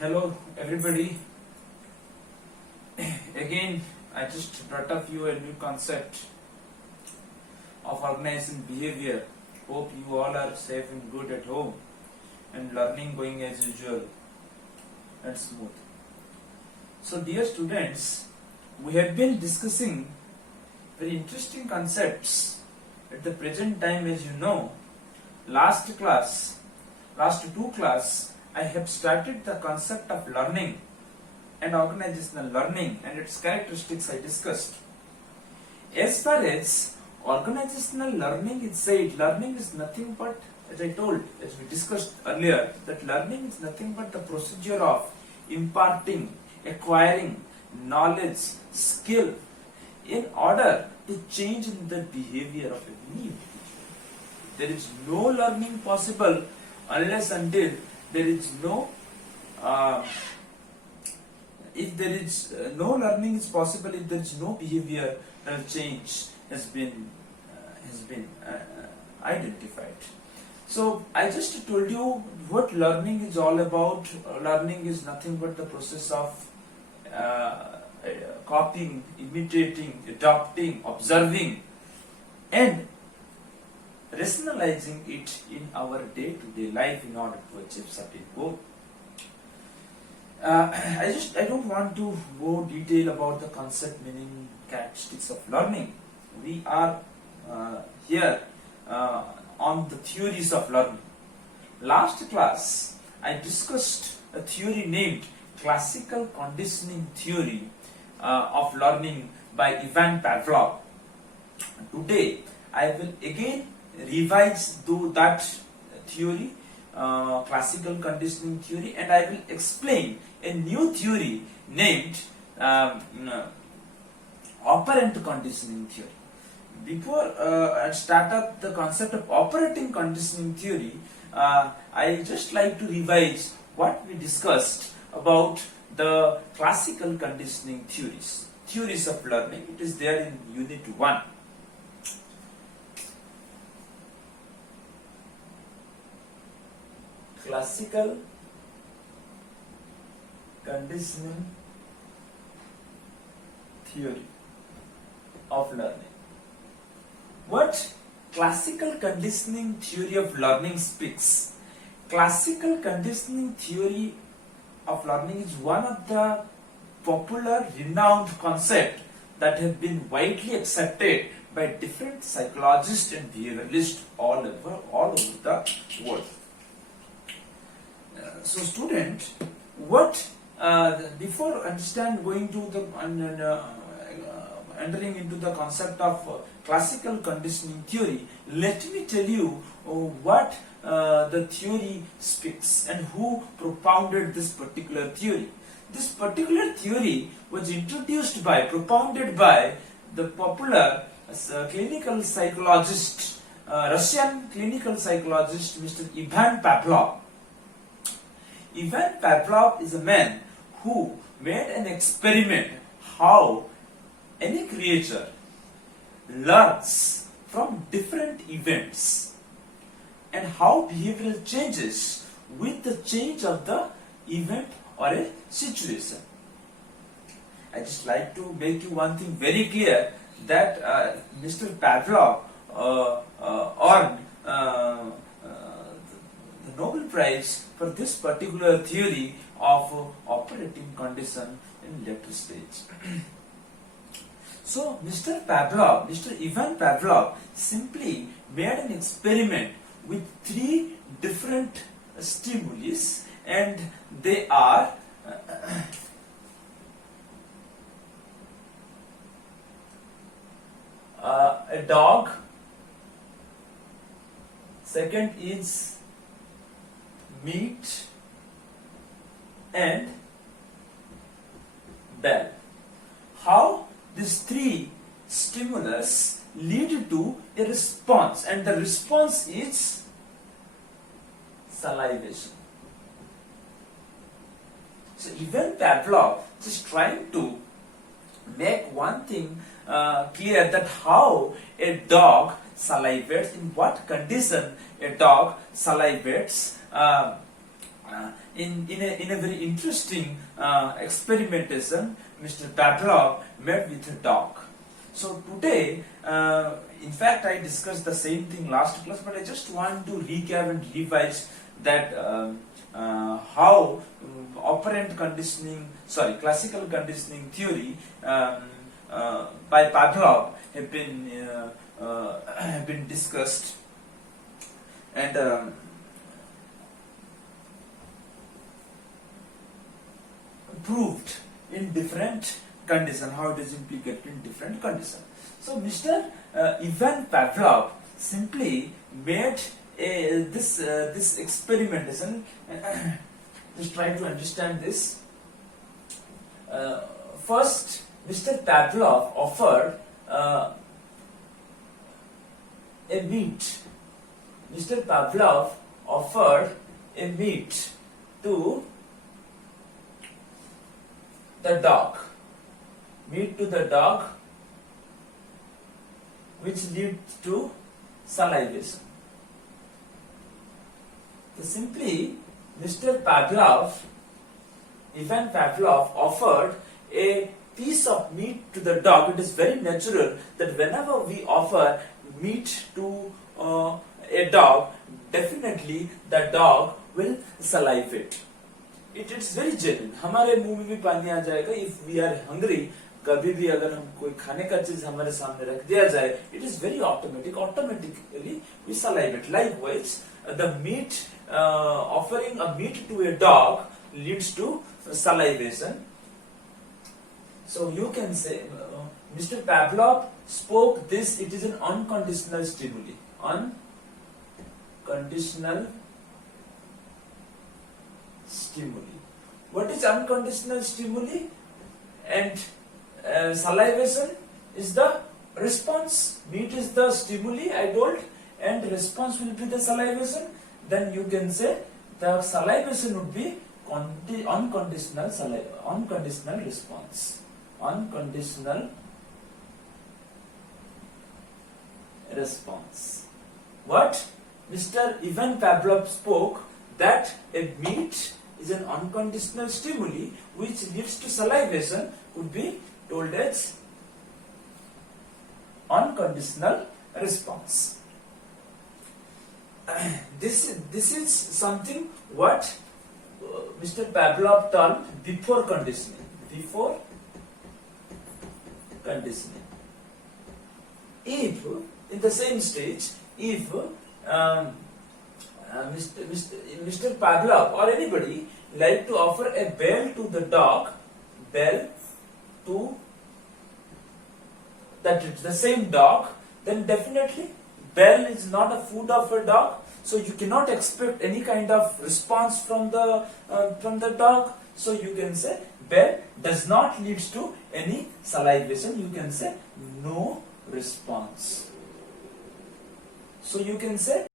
Hello everybody. Again, I just brought up you a new concept of organizing behavior. Hope you all are safe and good at home and learning going as usual and smooth. So dear students, we have been discussing very interesting concepts at the present time. As you know, last two class, I have started the concept of learning and organizational learning and its characteristics I discussed. As far as organizational learning is said, learning is nothing but, as I told, as we discussed earlier, that learning is nothing but the procedure of imparting, acquiring knowledge, skill in order to change in the behavior of a individual. There is no learning possible unless until there is no if there is no learning is possible if there is no behavioral change has been identified. So I just told you what learning is all about. Learning is nothing but the process of copying, imitating, adopting, observing and rationalizing it in our day-to-day life in order to achieve certain goal. I don't want to go detail about the concept, meaning, characteristics of learning. We are here on the theories of learning. Last class I discussed a theory named classical conditioning theory of learning by Ivan Pavlov. Today I will again revise that theory, classical conditioning theory, and I will explain a new theory named operant conditioning theory. Before I start up the concept of operating conditioning theory, I just like to revise what we discussed about the classical conditioning theories of learning. It is there in Unit 1. Classical conditioning theory of learning. What classical conditioning theory of learning speaks? Classical conditioning theory of learning is one of the popular, renowned concepts that have been widely accepted by different psychologists and behavioralists all over the world. So student, what before going to the entering into the concept of classical conditioning theory, let me tell you what the theory speaks and who propounded this particular theory. This particular theory was propounded by the popular clinical psychologist, Russian clinical psychologist, Mr. Ivan Pavlov. Ivan Pavlov is a man who made an experiment how any creature learns from different events and how behavioral changes with the change of the event or a situation. I just like to make you one thing very clear that Mr. Pavlov earned the Nobel Prize for this particular theory of operating condition in later stage. So Mr. Ivan Pavlov simply made an experiment with 3 different stimuli, and they are a dog, second is meat, and bell. How these 3 stimulus lead to a response, and the response is salivation. So Ivan Pavlov is trying to make one thing clear, that how a dog salivates, in what condition a dog salivates in a very interesting experimentation Mr. Pavlov made with a dog. So today, in fact, I discussed the same thing last class, but I just want to recap and revise that how classical conditioning theory by Pavlov have been discussed, and proved in different conditions, how it is implicated in different conditions. So Mr. Ivan Pavlov simply made this experimentation. Just try to understand this. First, Mr. Pavlov offered a meat. Mr. Pavlov offered a meat to the dog. Meat to the dog, which leads to salivation. So simply, Mr. Pavlov, Ivan Pavlov, offered a piece of meat to the dog. It is very natural that whenever we offer meat to a dog, definitely the dog will salivate. It is very genuine. हमारे मुंह में भी पानी आ जाएगा. If we are hungry, कभी भी अगर हम कोई खाने का चीज हमारे सामने रख दिया जाए, it is very automatic. Automatically we salivate. Likewise, the meat offering a meat to a dog leads to salivation. So you can say Mr. Pavlov spoke this. It is an unconditional stimuli. Unconditional stimuli. What is unconditional stimuli? And salivation is the response. Meat is the stimuli, I told, and response will be the salivation. Then you can say the salivation would be unconditional response. Unconditional response. What Mr. Ivan Pavlov spoke, that a meat is an unconditional stimuli which leads to salivation, would be told as unconditional response. This is something what Mr. Pavlov told before conditioning. Before conditioning. If in the same stage, if Mr. Pavlov or anybody like to offer a bell to the dog, bell to the same dog, then definitely bell is not a food of a dog, so you cannot expect any kind of response from the dog. So you can say bell does not lead to any salivation. You can say no response. So you can say,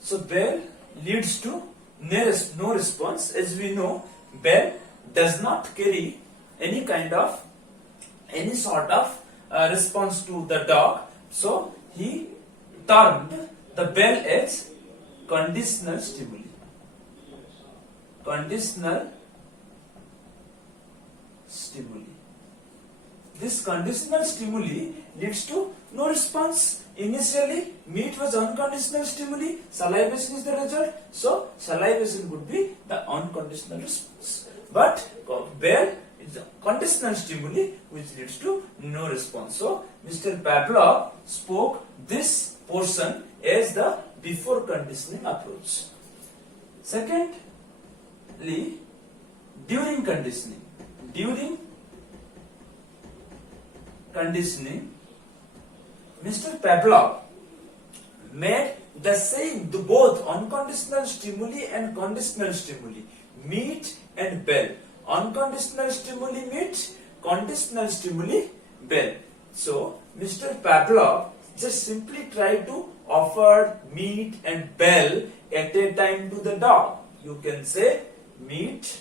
so bell leads to no response. As we know, bell does not carry any sort of response to the dog. So he termed the bell as conditional stimuli. Conditional stimuli. This conditional stimuli leads to no response. Initially, meat was unconditional stimuli, salivation is the result, so salivation would be the unconditional response. But bell is a conditional stimuli which leads to no response. So, Mr. Pavlov spoke this portion as the before conditioning approach. Secondly, during conditioning. During conditioning, Mr. Pavlov made the same, both unconditional stimuli and conditional stimuli, meat and bell. Unconditional stimuli meat, conditional stimuli bell. So, Mr. Pavlov just simply tried to offer meat and bell at a time to the dog. You can say meat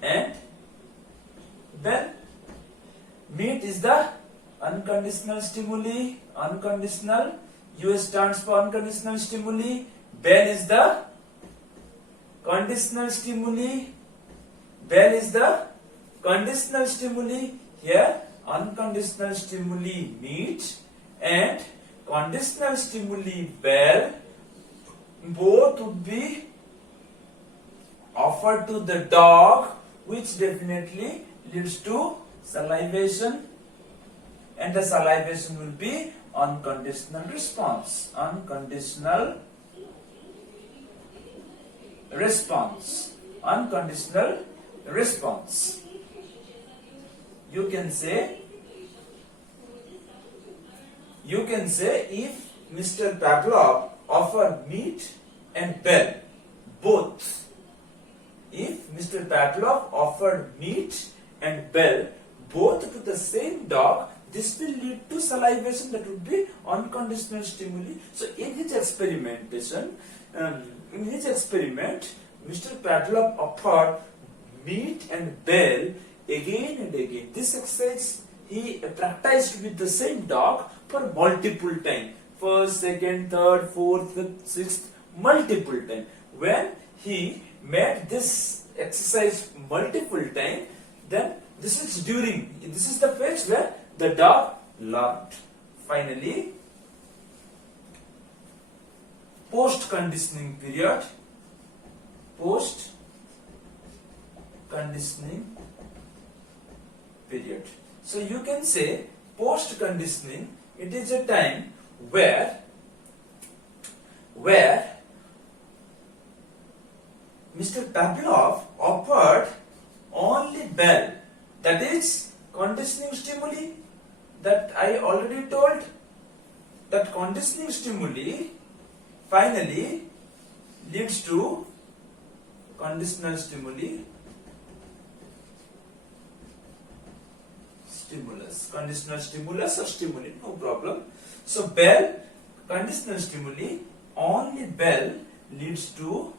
and bell. Meat is the unconditional stimuli, unconditional U stands for unconditional stimuli. Bell is the conditional stimuli. Bell is the conditional stimuli. Here unconditional stimuli meet and conditional stimuli bell both would be offered to the dog, which definitely leads to salivation, and the salivation will be unconditional response. Unconditional response. Unconditional response. You can say if Mr. Pavlov offered meat and bell both, if Mr. Pavlov offered meat and bell both to the same dog, this will lead to salivation, that would be unconditional stimuli. So in his experimentation, Mr. Pavlov offered meat and bell again and again. This exercise he practiced with the same dog for multiple times. First, second, third, fourth, fifth, sixth, multiple times. When he made this exercise multiple times, then this is the phase where the dog learned. Finally, post-conditioning period. Post-conditioning period. So you can say post-conditioning, it is a time where Mr. Pavlov offered only bell, that is conditioning stimuli, that I already told, that conditioning stimuli finally leads to conditional stimuli, conditional stimulus or stimuli, no problem. So bell, conditional stimuli, only bell leads to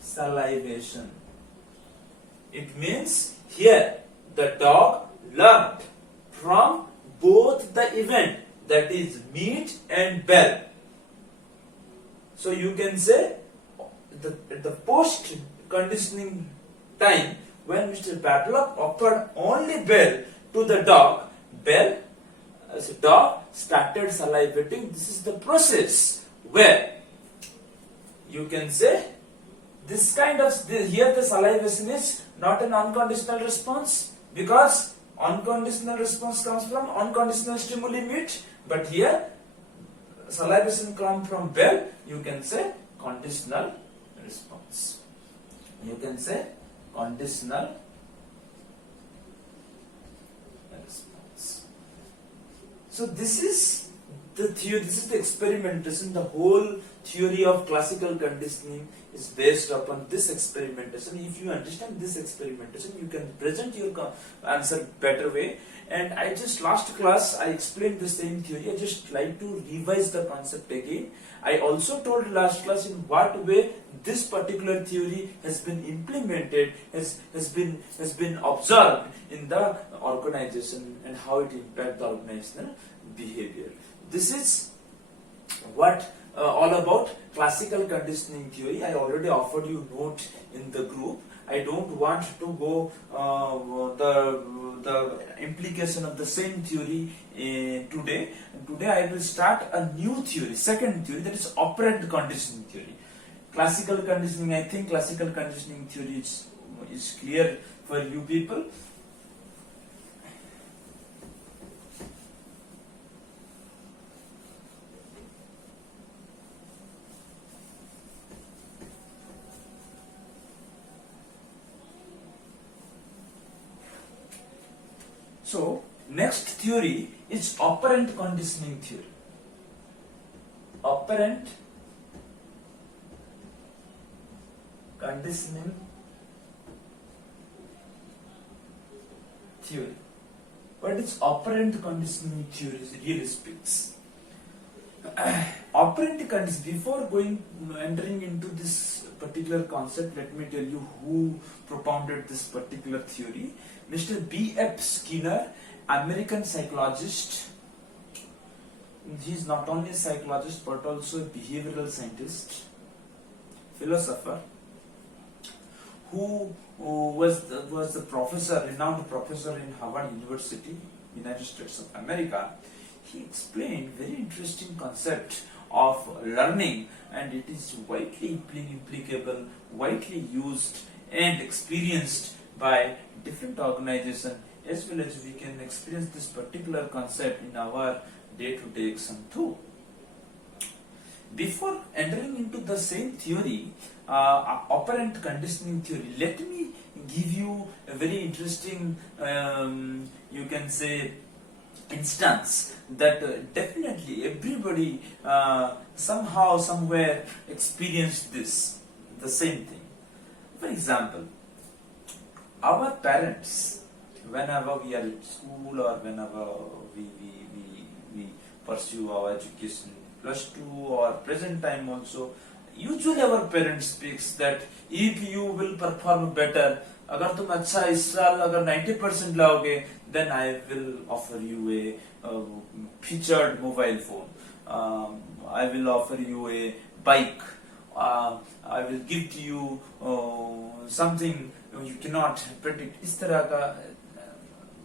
salivation. It means here the dog learned from both the event, that is meat and bell. So you can say the post conditioning time, when Mr. Pavlov offered only bell to the dog, dog started salivating. This is the process where you can say this kind of, here the salivation is not an unconditional response, because unconditional response comes from unconditional stimuli meat, but here salivation comes from bell. You can say conditional response. You can say conditional response. So this is the theory, this is the experimentation. The whole theory of classical conditioning is based upon this experimentation. If you understand this experimentation, you can present your answer better way. And I just, last class I explained the same theory. I just like to revise the concept again. I also told last class in what way this particular theory has been implemented, has been observed in the organization, and how it impacts the organizational behavior. This is what all about classical conditioning theory. I already offered you note in the group. I don't want to go the implication of the same theory today. And today I will start a new theory, second theory, that is operant conditioning theory. Classical conditioning, I think classical conditioning theory is clear for you people. So, next theory is operant conditioning theory. Operant conditioning theory. What is operant conditioning theory really speaks? Operant conditioning, before entering into this particular concept, let me tell you who propounded this particular theory. Mr. B.F. Skinner, American psychologist, He is not only a psychologist but also a behavioral scientist, philosopher, who was the professor, renowned professor in Harvard University, United States of America. He explained very interesting concept of learning, and it is widely applicable, widely used and experienced by different organizations, as well as we can experience this particular concept in our day-to-day action too. Before entering into the same theory, operant conditioning theory, let me give you a very interesting, you can say, instance that definitely everybody somehow, somewhere experienced this, the same thing. For example, our parents, whenever we are at school or whenever we pursue our education, +2 or present time also, usually our parents speaks that if you will perform better, अगर तुम अच्छा इस साल अगर 90% लाओगे, then I will offer you a featured mobile phone. I will offer you a bike. I will give to you something you cannot predict. इस तरह का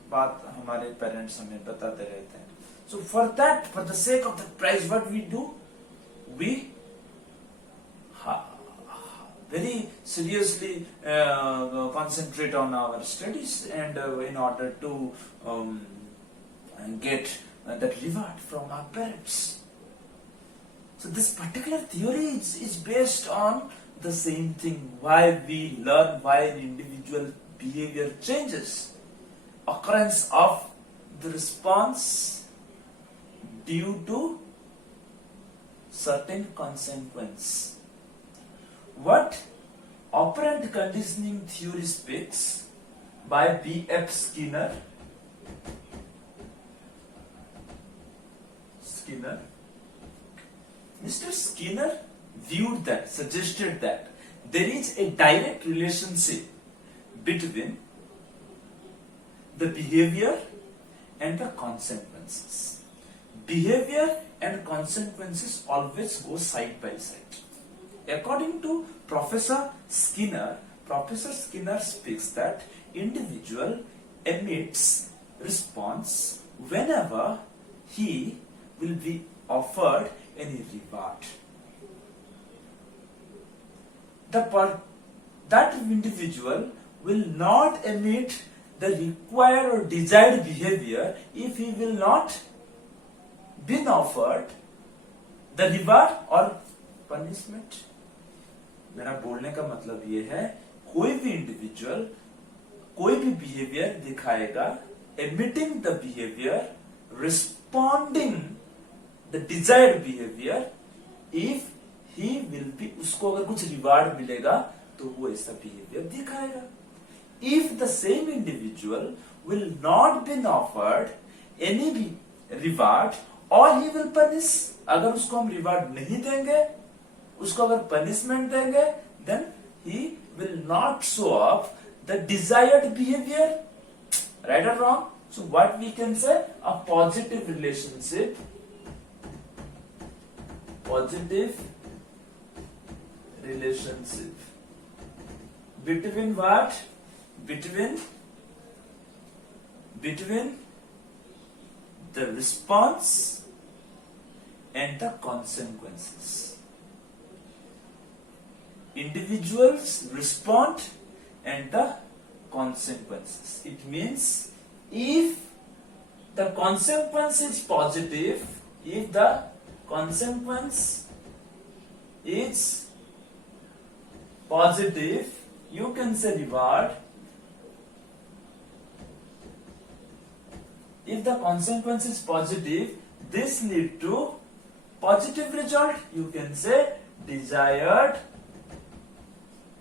बात हमारे parents हमें बताते रहते हैं. So for that, for the sake of the prize, what we do, we very seriously concentrate on our studies, and in order to get that reward from our parents. So this particular theory is based on the same thing, why we learn, why an individual behavior changes, occurrence of the response due to certain consequence. What operant conditioning theory speaks by B.F. Skinner. Mr. Skinner viewed that, suggested that there is a direct relationship between the behavior and the consequences. Behavior and consequences always go side by side. According to Professor Skinner speaks that individual emits response whenever he will be offered any reward. That individual will not emit the required or desired behavior if he will not be offered the reward or punishment. मेरा बोलने का मतलब ये है, कोई भी individual कोई भी बिहेवियर दिखाएगा, emitting the behavior, responding the desired behavior, if he will be, उसको अगर कुछ रिवार्ड मिलेगा तो वो ऐसा बिहेवियर दिखाएगा. If the same individual will not be offered any reward or he will punish, अगर उसको हम रिवार्ड नहीं देंगे, उसको अगर पनिशमेंट देंगे, then he will not show up the desired behavior. Right or wrong? So what we can say, a positive relationship between what? Between the response and the consequences. Individuals respond and the consequences. It means if the consequence is positive, if the consequence is positive, you can say reward. If the consequence is positive, this lead to positive result, you can say desired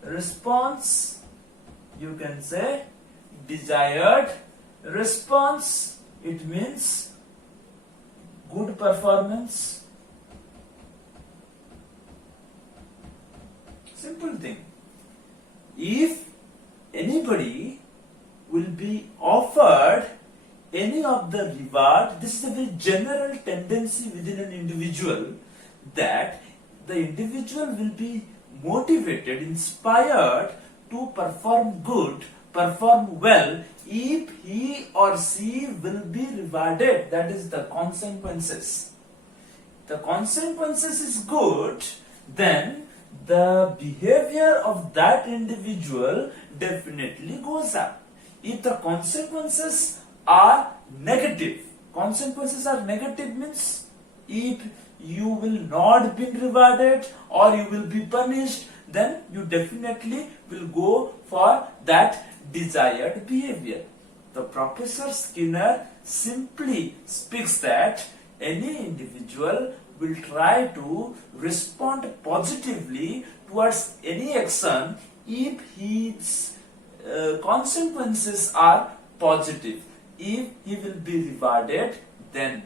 response. You can say desired response. It means good performance. Simple thing. If anybody will be offered any of the reward. This is a very general tendency within an individual, that the individual will be motivated, inspired to perform good, perform well, if he or she will be rewarded. That is the consequences. The consequences is good, then the behavior of that individual definitely goes up. If the consequences are negative means if you will not be rewarded or you will be punished, then you definitely will go for that desired behavior. The Professor Skinner simply speaks that any individual will try to respond positively towards any action if his consequences are positive. If he will be rewarded, then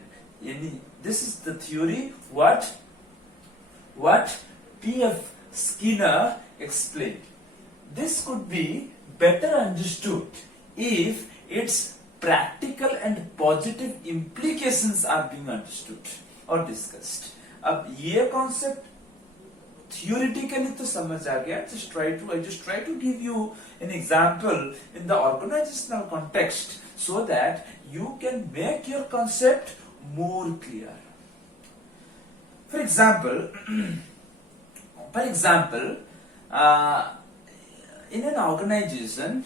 this is the theory what P.F. Skinner explained. This could be better understood if its practical and positive implications are being understood और discussed. अब ये concept theoretically तो समझ आ गया. I just try to give you an example in the organizational context so that you can make your concept more clear. For example, in an organization,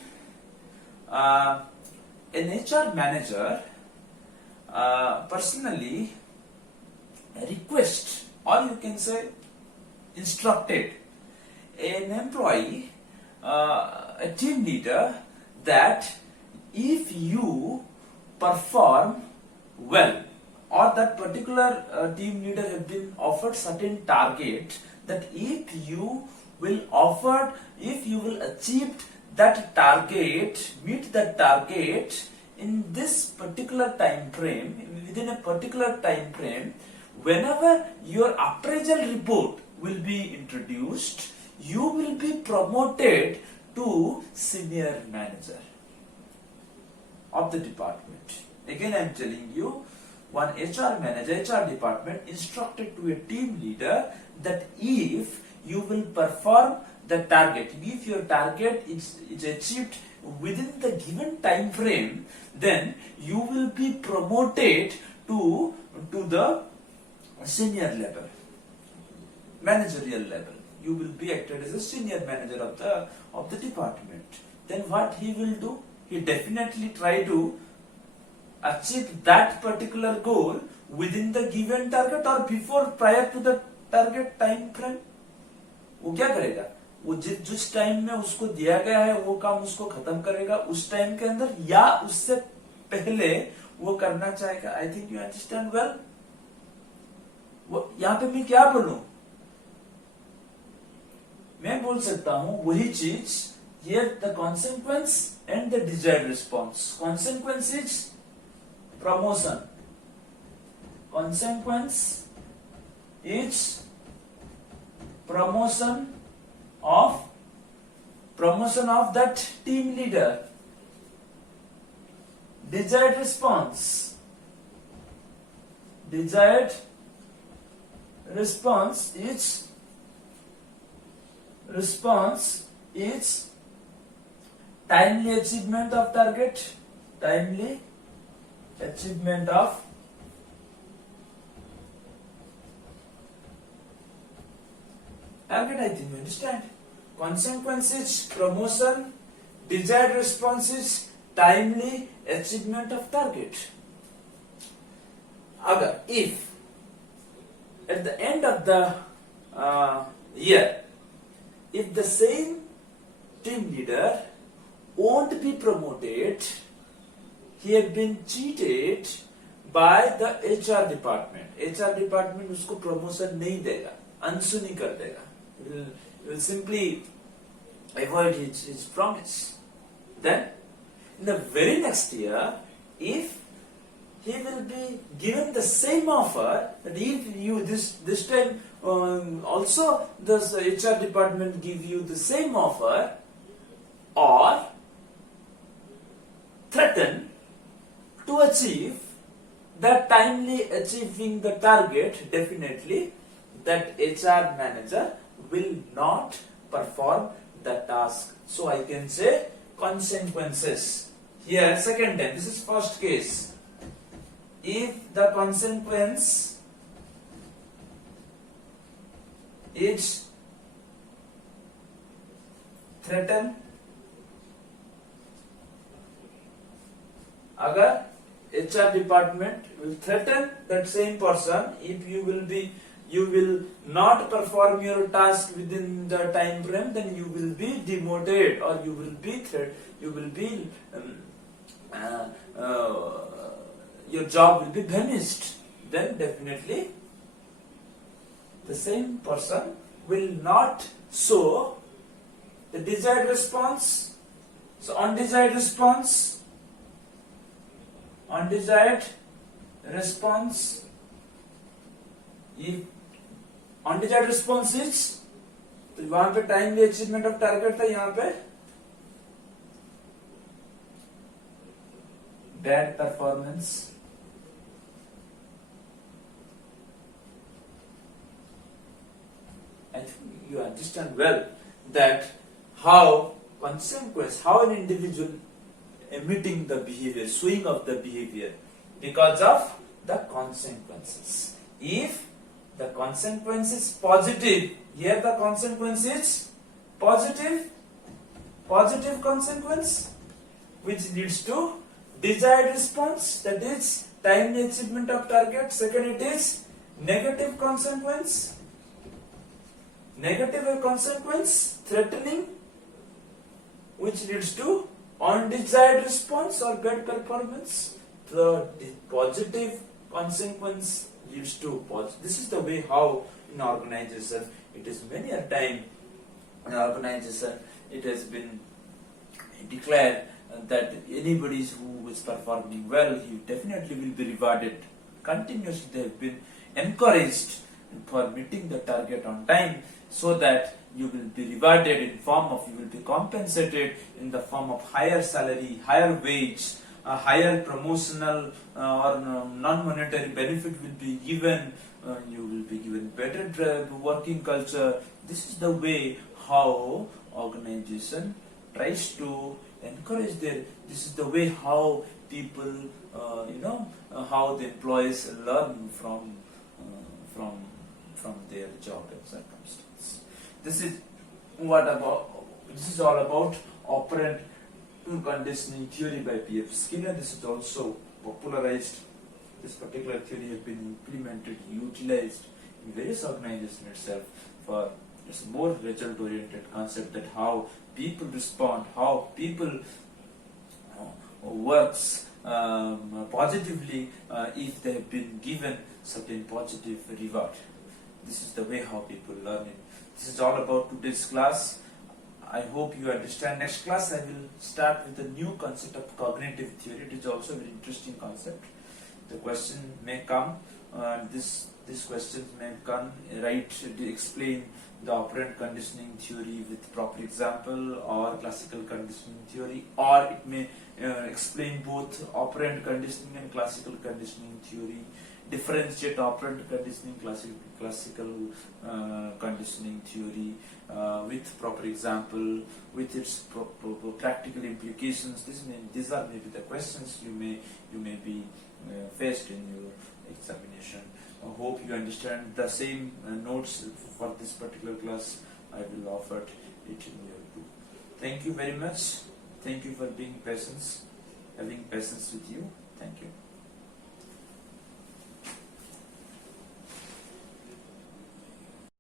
an HR manager personally request, or you can say instructed, an employee, a team leader, that if you perform well, or that particular team leader have been offered certain target, that if you will achieve that target, meet that target in this particular time frame, within a particular time frame, whenever your appraisal report will be introduced, you will be promoted to senior manager of the department. Again, I am telling you, one HR manager, HR department instructed to a team leader that if you will perform the target, if your target is achieved within the given time frame, then you will be promoted to the senior level, managerial level. You will be acted as a senior manager of the department. Then what he will do? He definitely try to achieve that particular goal within the given target or before, prior to the target time frame. वो क्या करेगा? वो जिस time में उसको दिया गया है वो काम उसको खत्म करेगा उस टाइम के अंदर, या उससे पहले वो करना चाहेगा. I think you understand well. यहाँ पे मैं क्या बोलूं? मैं बोल सकता हूं वही चीज. Here the consequence and the desired response. Consequence is promotion. Consequence is promotion of that team leader. Desired response. Desired response is timely achievement of target. Timely achievement of target. I think you understand. Consequence is promotion. Desired response is timely achievement of target. Agar if at the end of the year, if the same team leader won't be promoted, he had been cheated by the HR department. HR department उसको promotion नहीं देगा, अनसुनी कर देगा. Will simply avoid his promise. Then, in the very next year, if he will be given the same offer, that if you this time also the HR department give you the same offer, or threaten to achieve the timely achieving the target, definitely that HR manager will not perform the task. So I can say consequences. Here second time, this is first case. If the consequence is threaten, agar HR department will threaten that same person, if you will not perform your task within the time frame, then you will be demoted or you will be your job will be vanished. Then definitely the same person will not show the desired response. So undesired response if undesired response is, तो वहां पे timely achievement of target था, यहाँ पे bad performance, I think you understand well that how an individual emitting the behavior, showing of the behavior because of the consequences. If the consequence is positive, here the consequence is positive consequence which leads to desired response, that is timely achievement of target. Second, it is negative consequence threatening, which leads to undesired response or bad performance. The positive consequence leads to positive. This is the way how in organization it is many a time in organization it has been declared that anybody who is performing well, he definitely will be rewarded. Continuously they have been encouraged for meeting the target on time, so that you will be rewarded in form of, you will be compensated in the form of higher salary, higher wage, a higher promotional or non-monetary benefit will be given. You will be given better working culture. This is the way how organization tries to encourage their. This is the way how people, how the employees learn from their job and circumstance. This is all about operant conditioning theory by P.F. Skinner. This is also popularized. This particular theory has been implemented, utilized in various organizations itself for it's more result-oriented concept, that how people respond, how people works positively if they have been given certain positive reward. This is the way how people learn it. This is all about today's class. I hope you understand. Next class I will start with a new concept of cognitive theory. It is also a very interesting concept. The question may come, this question may come, to explain the operant conditioning theory with proper example, or classical conditioning theory, or it may explain both operant conditioning and classical conditioning theory, differentiate operant conditioning, classical conditioning theory with proper example, with its practical implications. These are maybe the questions you may be faced in your examination. I hope you understand. The same notes for this particular class I will offer it in your group. Thank you very much. Thank you for being patient, having patience with you. Thank you.